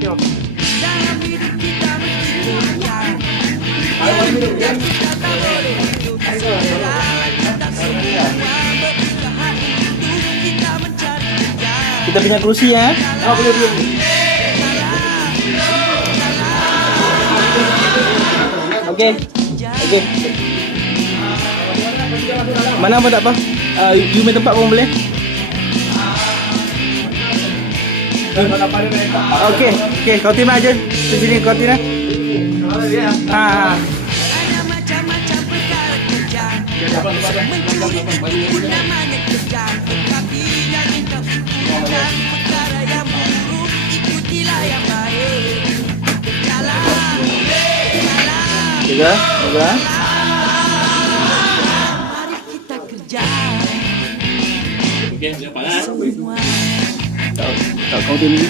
Kita punya kerusi ya. Oh, boleh. Okey. Mana pun tak apa. You main tempat pun boleh. Okey, kau timah aje. Di sini kau timah. Tiga. Mari kita kerja. Okey, jangan panas. Kau timah.